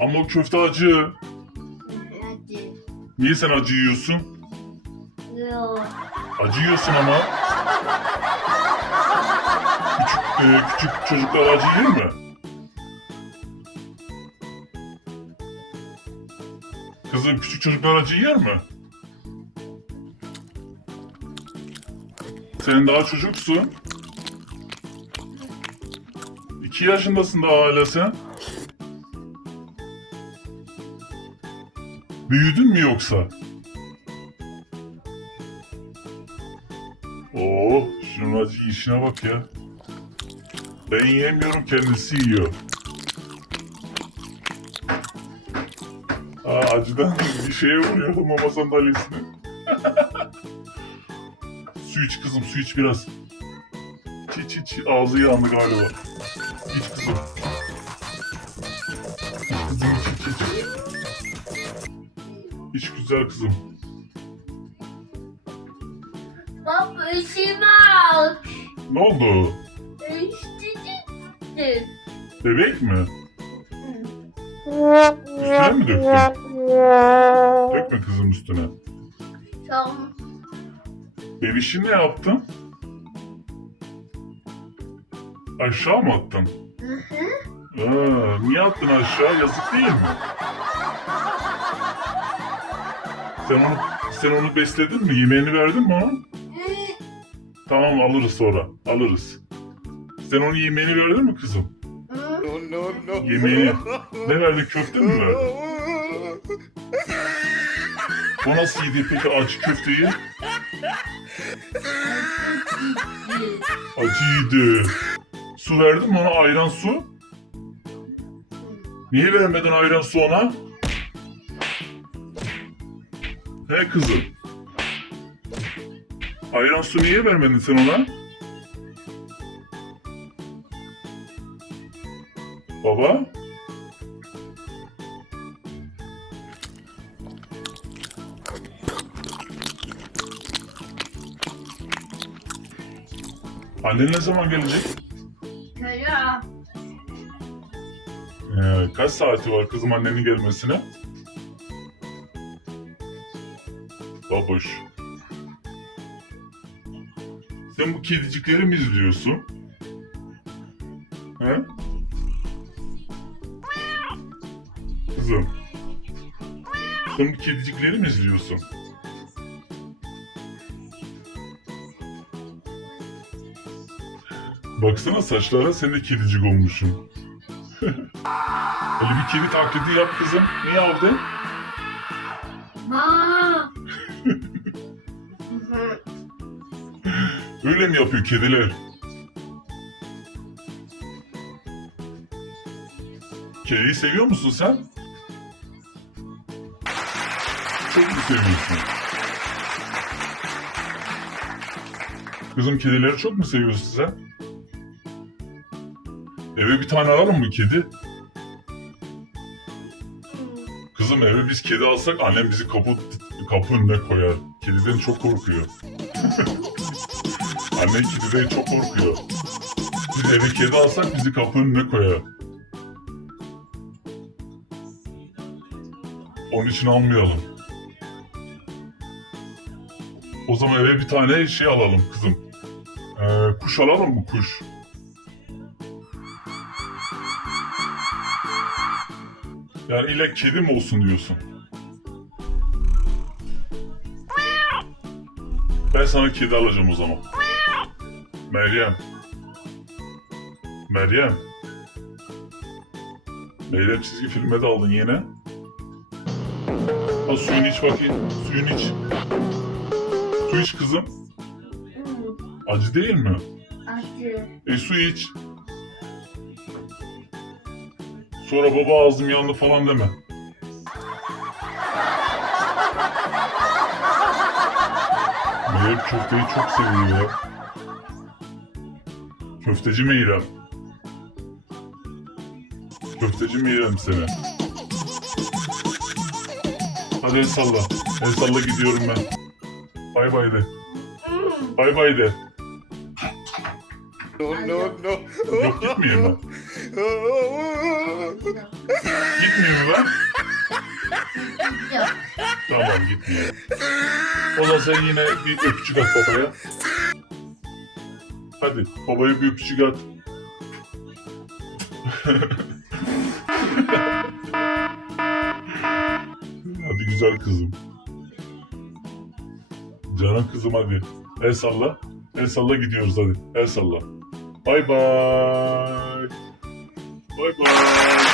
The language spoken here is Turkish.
Ama o köfte acı. Hadi. Niye sen acı yiyorsun? Yok. Acı yiyorsun ama. Küçük, e, küçük çocuklar acı yer mi? Kızım küçük çocuklar acı yer mi? Sen daha çocuksun. İki yaşındasın daha hala sen. Büyüdün mü yoksa? Oo, şunun acı işine bak ya. Ben yiyemiyorum kendisi yiyor. Aa, acıdan bir şeye vuruyor mama sandalyesine. su iç kızım su iç biraz. İç iç iç ağzı yandı galiba. İç kızım. İç güzel kızım. Baba işimi al. Ne oldu? Üşüdün. Bebek mi? Üstüne mi döktün? Dökme kızım üstüne. Tamam. Bebişi ne yaptın? Aşağı mı attın? Hı hı. Aa, niye attın aşağı? Yazık değil mi? Sen onu sen onu besledin mi? Yemeğini verdin mi ona? Tamam alırız sonra. Alırız. Sen onun yemeğini verdin mi kızım? No, no, no. Yemeğini. Ne verdin? Köfte mi verdin? O nasıl yedi peki acı köfteyi? Acıydı. Su verdin mi ona ayran su? Niye vermedin ayran su ona? He kızım. Ayran su niye vermedin sen ona? Baba? Annen ne zaman gelecek? Kara. Ee, kaç saati var kızım annenin gelmesine? Baboş. Sen bu kedicikleri mi izliyorsun? He? Kızım. Sen bu kedicikleri mi izliyorsun? Baksana saçlara sen de kedicik olmuşsun. Öyle bir kedi taklidi yap kızım. Ne aldın? Ma. Öyle mi yapıyor kediler? Kediyi seviyor musun sen? Çok mu seviyorsun? Kızım kedileri çok mu seviyorsun sen? Eve bir tane alalım mı kedi? Kızım eve biz kedi alsak annem bizi kapı, kapı önüne koyar. Kediden çok korkuyor. Annem kediden çok korkuyor. Biz eve kedi alsak bizi kapı önüne koyar. Onun için almayalım. O zaman eve bir tane şey alalım kızım. Ee, kuş alalım mı kuş? Yani illa kedi mi olsun diyorsun? Ben sana kedi alacağım o zaman. Meryem. Meryem. Meryem çizgi filme daldın yine. Al suyunu iç bakayım. Suyunu iç. Su iç kızım. Acı değil mi? Acı. E su iç. Sonra baba ağzım yandı falan deme. Meryem köfteyi çok seviyor ya. Köfteci Meyrem. Köfteci Meyrem seni. Hadi el salla. El salla gidiyorum ben. Bay bay de. Bay bay de. No, no, no. Yok gitmeyeyim ben. Gitmiyor mu ben? Yok. Tamam gitmiyor. O zaman sen yine bir öpücük at babaya. Hadi babaya bir öpücük at. hadi güzel kızım. Canım kızım hadi. El salla. El salla gidiyoruz hadi. El salla. Bay bay. Bay bay.